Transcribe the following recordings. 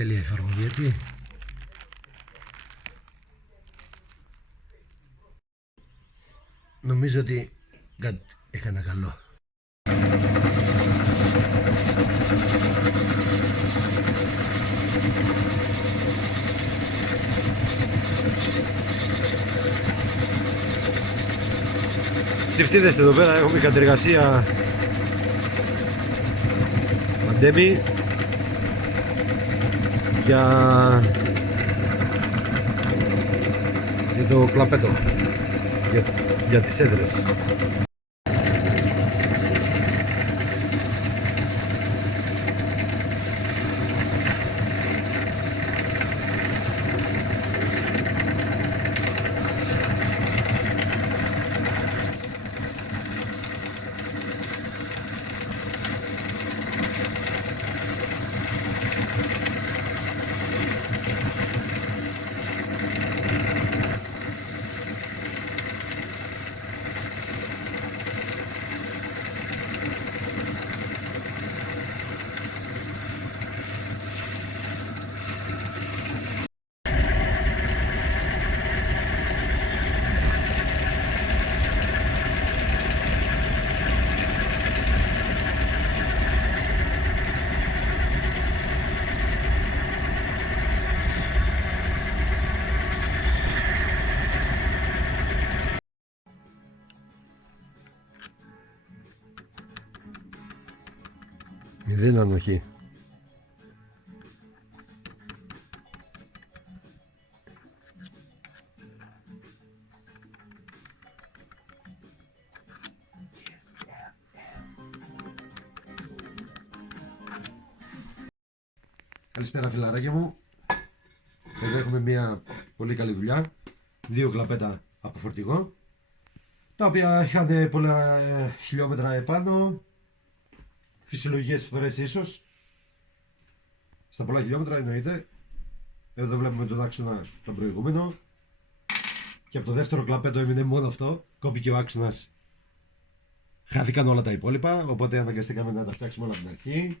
τέλεια εφαρμογή, έτσι. Νομίζω ότι κάτι έκανα καλό. Ψηφτίδες εδώ πέρα, έχουμε κατεργασία Μαντέμι για το κλαπέτο, για τις έδρες. Μηδέν ανοχή. Καλησπέρα φιλαράκια μου. Εδώ έχουμε μια πολύ καλή δουλειά. 2 κλαπέτα από φορτηγό, τα οποία είχαν πολλά χιλιόμετρα επάνω. Φυσιολογικές φορές ίσως. Στα πολλά χιλιόμετρα εννοείται. Εδώ βλέπουμε τον άξονα τον προηγούμενο. Και από το δεύτερο κλαπέτο έμεινε μόνο αυτό. Κόπηκε ο άξονας. Χάθηκαν όλα τα υπόλοιπα. Οπότε αναγκαστήκαμε να τα φτιάξουμε όλα από την αρχή.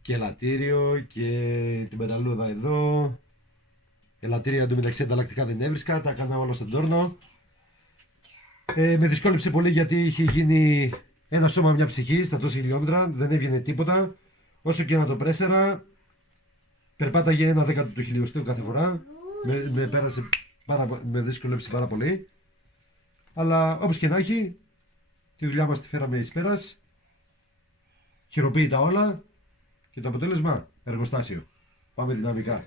Και ελαττήριο και την πεταλούδα εδώ. Ελαττήρια εντωμεταξύ ανταλλακτικά δεν έβρισκα. Τα έκανα όλα στον τόρνο. Με δυσκόλεψε πολύ γιατί είχε γίνει ένα σώμα μια ψυχή στα τόσα χιλιόμετρα. Δεν έβγαινε τίποτα. Όσο και να το πρέσερα, περπάταγε 1/10 του χιλιοστού κάθε φορά. Με δυσκόλεψε πάρα πολύ. Αλλά όπως και να έχει, τη δουλειά μας τη φέραμε εις πέρας. Χειροποίητα όλα. Και το αποτέλεσμα, εργοστάσιο. Πάμε δυναμικά.